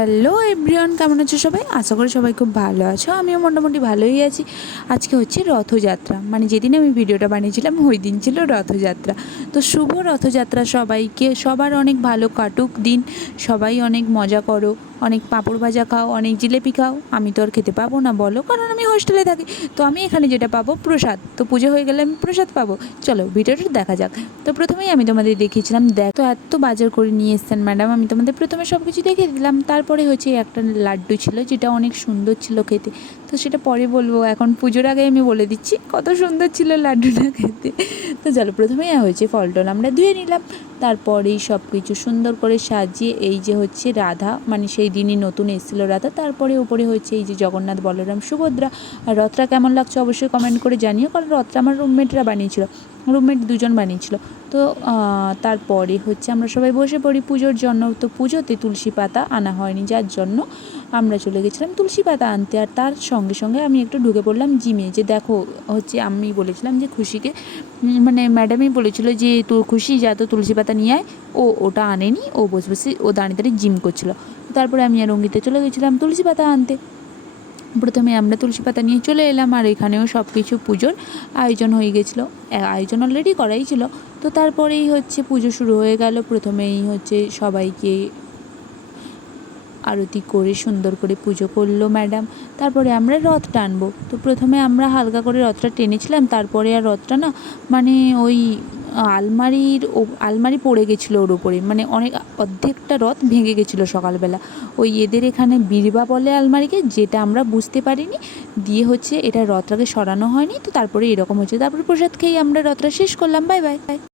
Hello everyone, কেমন আছো সবাই? আশা করি সবাই খুব ভালো আছো। আমিও মোটামুটি ভালোই আছি। আজকে হচ্ছে রথযাত্রা, মানে যেদিন আমি ভিডিওটা বানিয়েছিলাম ওই দিন ছিল রথযাত্রা। তো শুভ রথযাত্রা সবাইকে, সবার অনেক ভালো কাটুক দিন। সবাই অনেক মজা করো, অনেক পাঁপড় ভাজা খাও, অনেক জিলেপি খাও। আমি তো আর খেতে পাবো না বলো, কারণ আমি হোস্টেলে থাকি। তো আমি এখানে যেটা পাবো প্রসাদ, তো পুজো হয়ে গেলে আমি প্রসাদ পাবো। চলো ভিডিওটা দেখা যাক। তো প্রথমেই আমি তোমাদের দেখিয়েছিলাম, তো এত বাজার করে নিয়ে এসছেন ম্যাডাম। আমি তোমাদের প্রথমে সব কিছু দেখিয়ে দিলাম। তারপরে হচ্ছে একটা লাড্ডু ছিল, যেটা অনেক সুন্দর ছিল খেতে। তো সেটা পরে বলবো, এখন পুজোর আগে আমি বলে দিচ্ছি কত সুন্দর ছিল লাড্ডুটা খেতে। তো চলো, প্রথমেই হয়েছে ফল টল আমরা ধুয়ে নিলাম। তারপরেই সব কিছু সুন্দর করে সাজিয়ে, এই যে হচ্ছে রাধা, মানে সেই দিনই নতুন এসেছিল রাধা। তারপরে উপরে হচ্ছে এই যে জগন্নাথ, বলরাম, সুভদ্রা। আর রথটা কেমন লাগছে অবশ্যই কমেন্ট করে জানিও, কারণ রথটা আমার রুমমেটরা বানিয়েছিল, রুমমেট দুজন বানিয়েছিল। তো তারপরে হচ্ছে আমরা সবাই বসে পড়ি পুজোর জন্য। তো পুজোতে তুলসী পাতা আনা হয়নি, যার জন্য আমরা চলে গেছিলাম তুলসী পাতা আনতে। আর তার সঙ্গে সঙ্গে আমি একটু ঢুকে পড়লাম জিমে। যে দেখো হচ্ছে, আমি বলেছিলাম যে খুশিকে, মানে ম্যাডামই বলেছিল যে তোর খুশি যা তো তুলসী পাতা নিয়ে আয়। ওটা আনেনি, ও বসে বসে ও দাঁড়িয়ে দাঁড়িয়ে জিম করছিল। তারপরে আমি আর অঙ্কিতে চলে গেছিলাম তুলসী পাতা আনতে। প্রথমে আমরা তুলসী পাতা নিয়ে চলে এলাম, আর এখানেও সব কিছু পুজোর আয়োজন হয়ে গেছিলো। আয়োজন অলরেডি করাই ছিল। তো তারপরেই হচ্ছে পুজো শুরু হয়ে গেল। প্রথমেই হচ্ছে সবাইকে আরতি করে সুন্দর করে পুজো করলো ম্যাডাম। তারপরে আমরা রথ টানবো। তো প্রথমে আমরা হালকা করে রথটা টেনেছিলাম, তারপরে আর রথটা না, মানে ওই আলমারি পড়ে গেছিলো ওর উপরে, মানে অনেক অর্ধেকটা রথ ভেঙে গেছিলো সকালবেলা। ওই এদের এখানে বিড়বা বলে আলমারিকে, যেটা আমরা বুঝতে পারিনি। দিয়ে হচ্ছে এটা রথটাকে সরানো হয়নি, তো তারপরে এরকম হচ্ছে। তারপরে প্রসাদ খেয়ে আমরা রথটা শেষ করলাম। Bye bye.